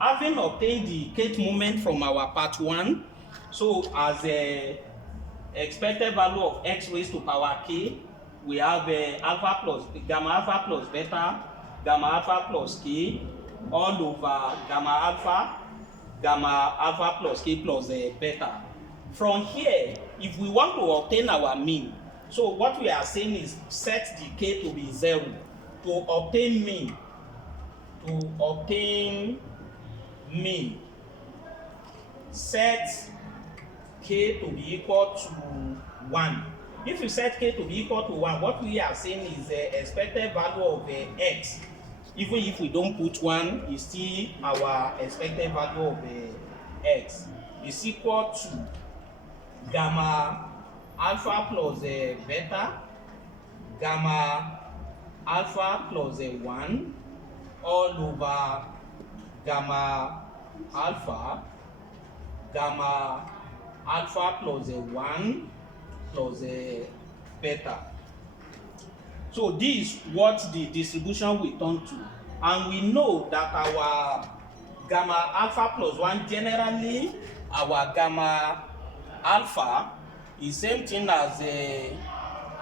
having obtained the kth moment from our part 1, so as a expected value of x raised to power k, we have alpha plus gamma alpha plus beta, gamma alpha plus k, all over gamma alpha plus k plus beta. From here, if we want to obtain our mean, so what we are saying is set the k to be 0 to obtain mean. Set k to be equal to 1. If you set k to be equal to 1, what we are saying is the expected value of x. Even if we don't put 1, is still our expected value of x is equal to gamma alpha plus beta, gamma alpha plus 1, all over gamma alpha plus 1 plus beta. So this is what the distribution will turn to, and we know that our gamma alpha plus 1, generally our gamma alpha is same thing as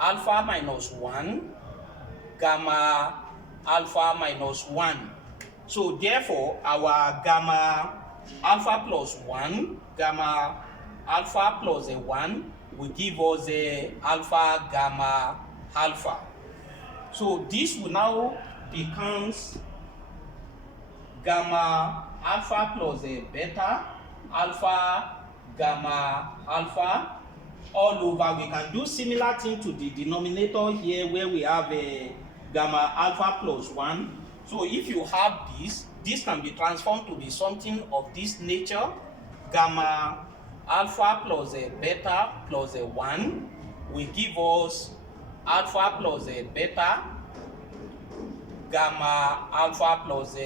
alpha minus 1, gamma alpha minus 1. So therefore our gamma alpha plus 1, gamma alpha plus 1 will give us alpha gamma alpha. So this will now becomes gamma alpha plus beta, alpha gamma alpha, all over. We can do similar thing to the denominator here where we have gamma alpha plus 1. So if you have this can be transformed to be something of this nature. Gamma alpha plus beta plus 1 will give us alpha plus beta, gamma alpha plus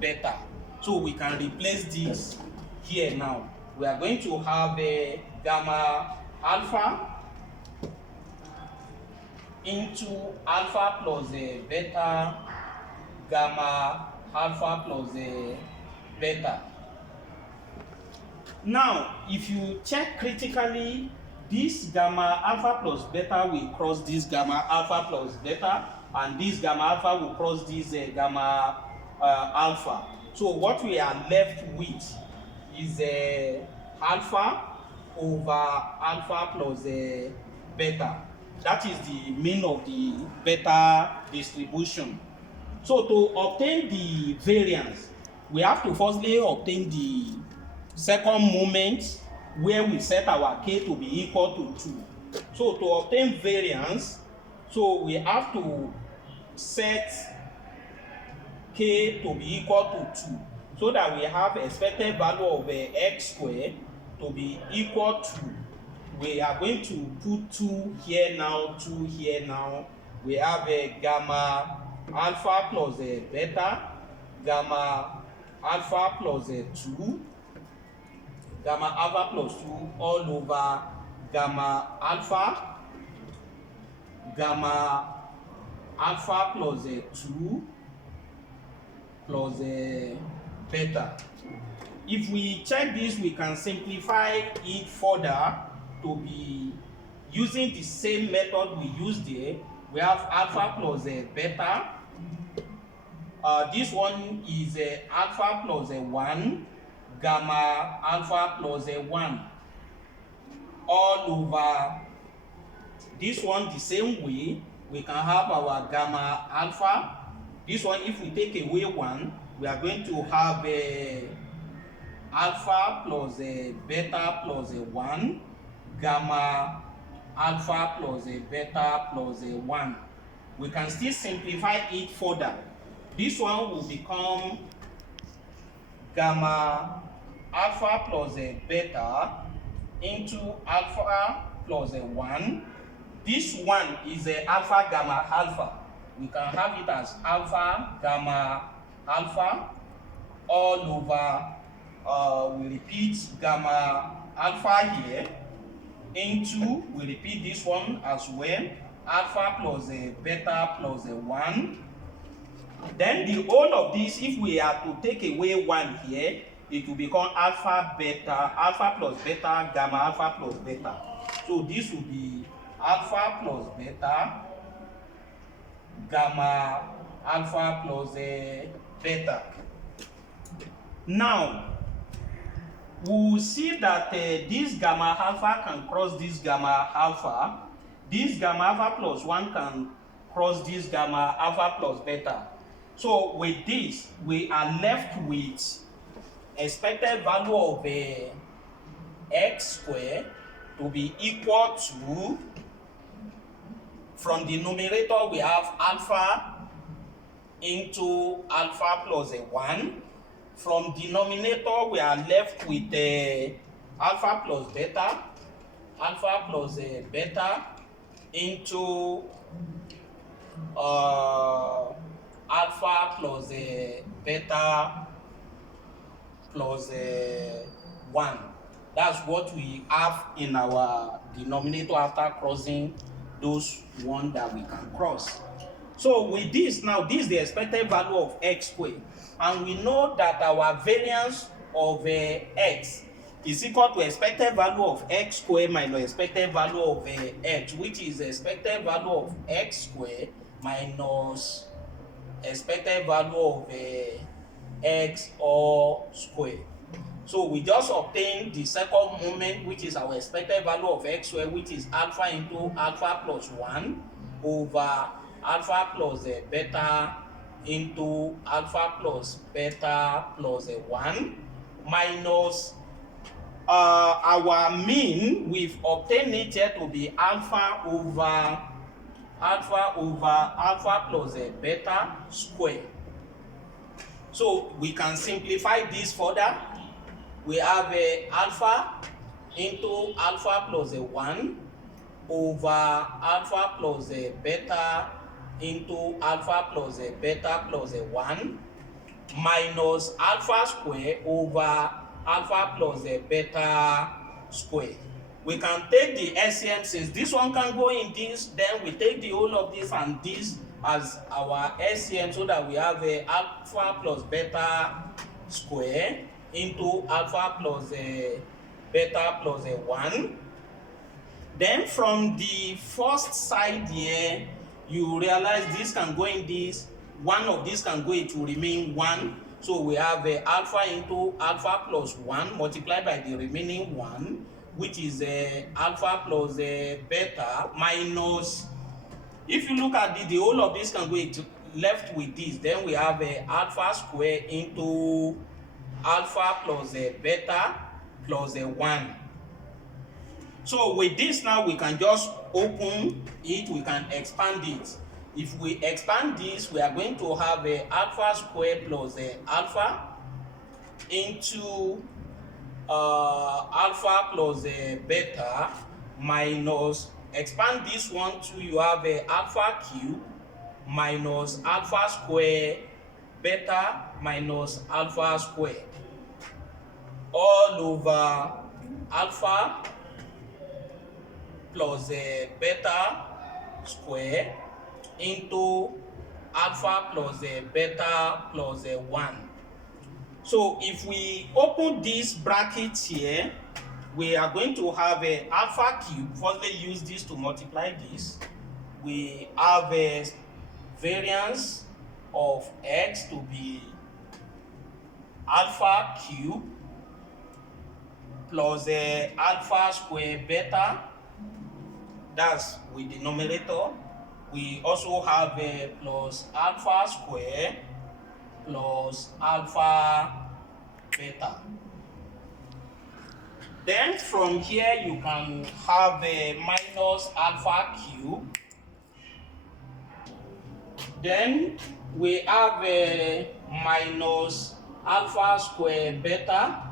beta. So we can replace this here now. We are going to have a gamma alpha into alpha plus beta, gamma alpha plus beta. Now, if you check critically, this gamma alpha plus beta will cross this gamma alpha plus beta, and this gamma alpha will cross this gamma alpha. So what we are left with is alpha over alpha plus beta. That is the mean of the beta distribution. So to obtain the variance, we have to firstly obtain the second moment where we set our k to be equal to 2. So to obtain variance, so we have to set k to be equal to 2, so that we have expected value of x squared to be equal to, we are going to put 2 here now, 2 here now. We have a gamma alpha plus beta, gamma alpha plus 2, gamma alpha plus 2, all over gamma alpha plus 2 plus beta. If we check this, we can simplify it further to be using the same method we used there. We have alpha plus beta. This one is alpha plus 1, gamma alpha plus 1, all over. This one the same way, we can have our gamma alpha. This one, if we take away 1, we are going to have alpha plus beta plus 1, gamma alpha plus beta plus 1. We can still simplify it further. This one will become gamma alpha plus beta into alpha plus 1. This one is alpha gamma alpha. We can have it as alpha gamma alpha, all over. We repeat gamma alpha here into, we repeat this one as well, alpha plus beta plus 1, Then the whole of this, if we are to take away 1 here, it will become alpha plus beta, gamma alpha plus beta. So this will be alpha plus beta, gamma alpha plus beta. Now, we will see that this gamma alpha can cross this gamma alpha. This gamma alpha plus 1 can cross this gamma alpha plus beta. So with this, we are left with expected value of x squared to be equal to, from the numerator we have alpha into alpha plus 1. From denominator we are left with alpha plus beta into alpha plus beta plus 1. That's what we have in our denominator after crossing those one that we can cross. So with this now, this is the expected value of x squared, and we know that our variance of x is equal to expected value of x squared minus expected value of x, which is expected value of x squared minus expected value of x all squared. So we just obtained the second moment, which is our expected value of x squared, which is alpha into alpha plus 1 over alpha plus beta into alpha plus beta plus 1 minus our mean. We've obtained it here to be alpha over alpha plus beta square. So we can simplify this further. We have alpha into alpha plus 1 over alpha plus beta into alpha plus beta plus 1 minus alpha square over alpha plus beta square. We can take the LCM, since this one can go in this, then we take the whole of this and this as our LCM, so that we have alpha plus beta square into alpha plus beta plus 1. Then from the first side here, you realize this can go in this, one of this can go, it will remain 1. So we have alpha into alpha plus 1 multiplied by the remaining 1, which is alpha plus beta minus, if you look at the whole of this can go, it left with this, then we have alpha square into alpha plus beta plus 1. So with this now, we can just open it, we can expand it. If we expand this, we are going to have alpha squared plus alpha into alpha plus beta minus, expand this one to, you have alpha cube minus alpha square beta minus alpha square all over alpha plus beta square into alpha plus beta plus 1. So if we open this bracket here, we are going to have a alpha cube. Firstly, use this to multiply this. We have a variance of x to be alpha cube plus alpha square beta. That's with the numerator. We also have a plus alpha square plus alpha beta. Then from here you can have a minus alpha cube. Then we have a minus alpha square beta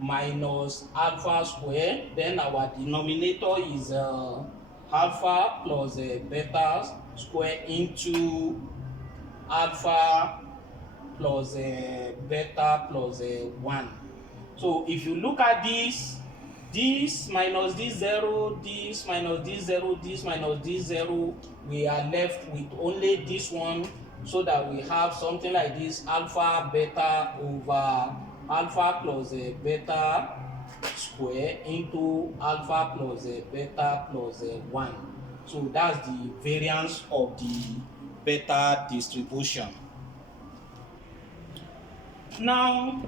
minus alpha square. Then our denominator is alpha plus beta square into alpha plus beta plus 1. So if you look at this minus this 0, this minus this 0, this minus this 0, we are left with only this one so that we have something like this: alpha beta over alpha plus beta square into alpha plus beta plus 1. So that's the variance of the beta distribution. Now